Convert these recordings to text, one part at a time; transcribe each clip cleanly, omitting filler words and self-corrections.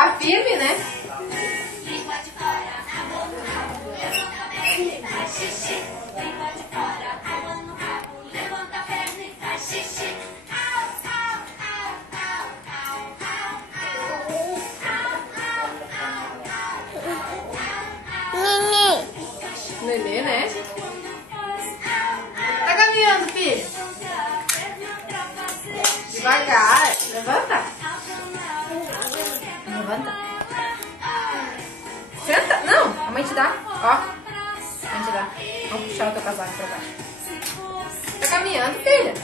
Tá firme, né? Nenê, né? Tá caminhando, filho. Devagar. Levanta. Levanta. Senta. Não, a mãe te dá. Ó. A mãe te dá. Vamos puxar o teu casaco pra baixo. Tá caminhando, filha?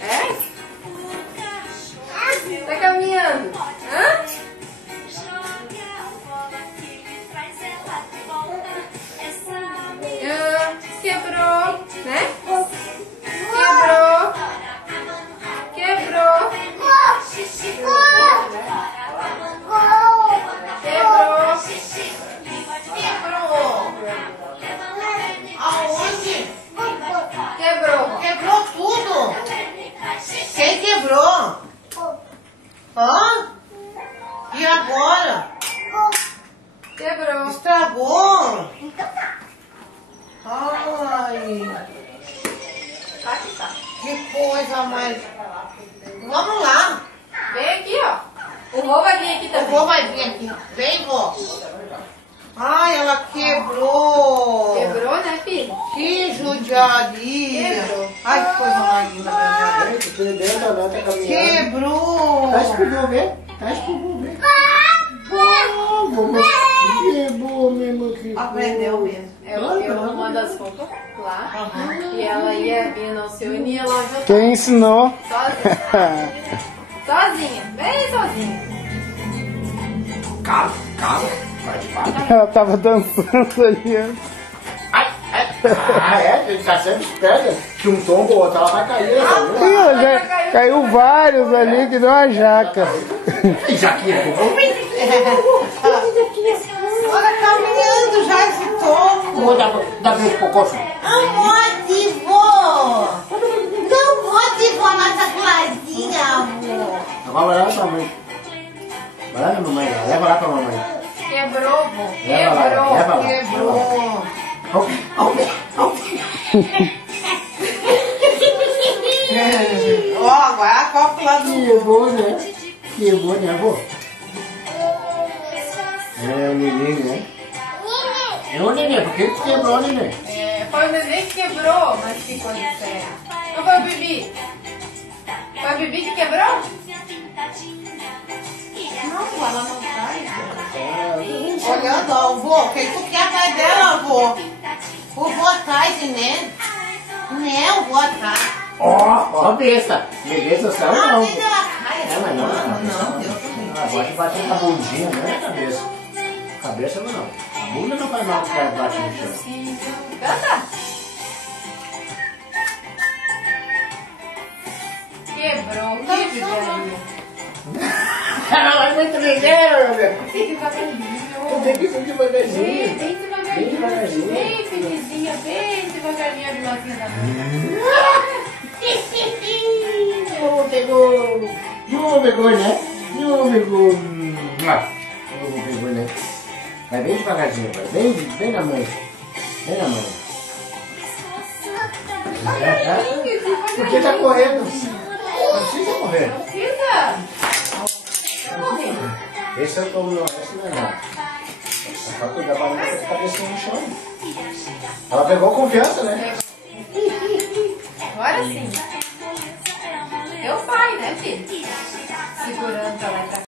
É? Tá caminhando? Hã? Quebrou, né? Quebrou. Quebrou. Quebrou. Aonde? Quebrou. Quebrou tudo. Quem quebrou? Hã? E agora? Quebrou. Estragou. Ai, Tá aqui, tá. que coisa mais... Vamos lá. Vem aqui, ó. O vô vai vir aqui Eu também. vou mais vir aqui. Vem, vó. Ai, ela quebrou. Quebrou, né, filho? Que judiaria. Quebrou. Ai, que coisa mais linda. Quebrou. Tá escovou mesmo? Tá escovou mesmo. Quebrou mesmo aqui. Aprendeu mesmo. Eu mando as roupas lá. E ela ia vir no seu e ia lá juntar. Quem ensinou? Sozinha. Sozinha. Bem sozinha. Calma, calma. Vai de pato. Ela tava dançando ali antes. Ah, é? Ele tá sempre esperto. Se um tomba ou outro, ela vai cair. Ih, já caiu vários ali que deu uma jaca. E Jaquinha, Olha, caminhando já esse toco. vou dar beijo pro coxo. Amor de vó. Não vou de vó nossa Clarinha, amor. Agora vai lá pra mamãe. Vai lá na mamãe, leva lá pra mamãe. Quebrou, vô. Leva lá, Quebrou. leva lá. Quebrou. Ó, agora a copa lá do... Quebrou, né? Quebrou, né, avô? É o neném, né? É o neném, por que quebrou o neném? É, foi o neném que quebrou, mas que coisa séria. Não foi o Bibi? Foi o Bibi que quebrou? Não, ela não sai. Olhando, ó, o vô, quem tu quer atrás dela, vô? O vô atrás, né? Né, o vô atrás. Ó, besta. Beleza, céu Ah, não. mas ela cai. É, mas não. Não, Deus do Ela pode bater com a bundinha, não é a cabeça. Cabeça não. A bunda não faz mal que o cara bate no chão. Canta. Quebrou. Que judiaria. Ela vai muito ligeira, meu Deus. Fica devagarinho. Tem que ir devagarzinho. Bem Bem devagarinho. devagarzinho. Bem pequenininha, bem devagarinho a vilazinha da mãe. Não pegou. Não pegou, né? Não pegou. Não pegou, né? Vai bem devagarzinho, vai. Bem na mãe. Bem na mãe. Por que tá correndo? Não precisa correr. Precisa. Esse é o como não, esse não é nada. É só cuidar pra não ter a cabeça no chão. Ela pegou confiança, né? Agora sim. Teu pai, né, filho? Segurando pra lá e pra cá.